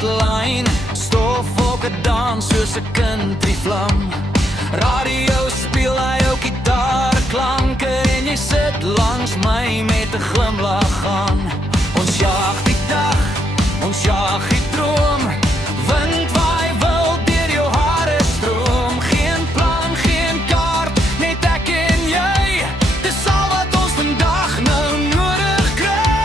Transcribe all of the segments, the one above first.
spoortlyn, stofwolke dans soos 'n countryvlam. Radio speel hy ook gitaarklanke en jy sit langs my met 'n glimlag aan. Ons jag die dag, ons jag die droom, wind waai wild deur jou hare stroom. Geen plan, geen kaart, net ek en jy, dis al wat ons vandag nou nodig kry.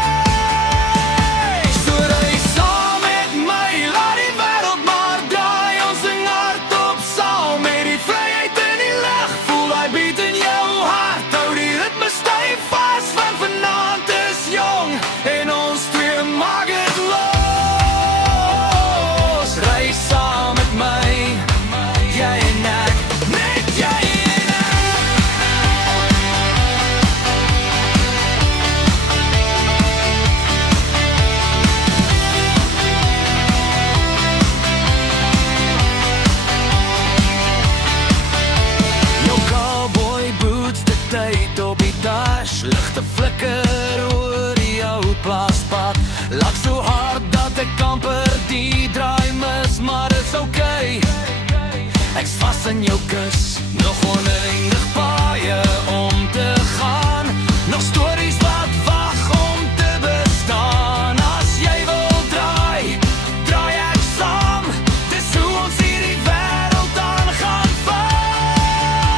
So ry saam met my, laat die wêreld maar draai, ons sing hardop saam met die vryheid in die lug. Voel daai beat in jou hart, hou die ritme styf vas, want vanaand is jong en ons twee maak dit los. Ry saam met my, jy en ek, net jy en ek. Jou cowboy boots, de tyd op die dash, ligte flikker oor die ou plaaspad. Lak so hard dat ek amper die draai mis, maar dit's okay. Ek's vas in jou kus, nog oneindig paaie om te gaan, nog stories wat wag om te bestaan. As jy wil draai, draai ek saam, dis hoe ons hierdie wêreld aan gaan vat.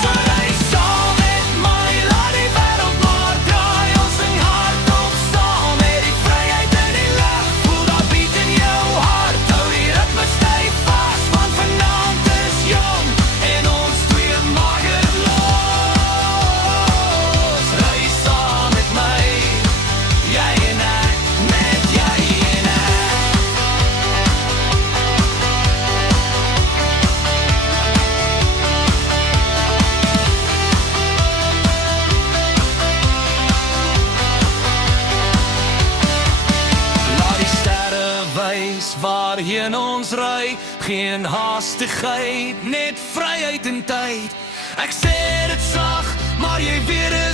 So ry saam met my, laat die wêreld maar draai, ons sing hardop saam met die vryheid in die lug. Voel dat beat in jou hart, hou die ritme styf vas, want vanaand is jong en ons twee maak dit los. Ry saam met my, jy en ek, met jy en ek. Laat die sterre wys waarheen ons ry, geen haastigheid, net vryheid en tyd. Ek sê dit sag, maar jy weet dit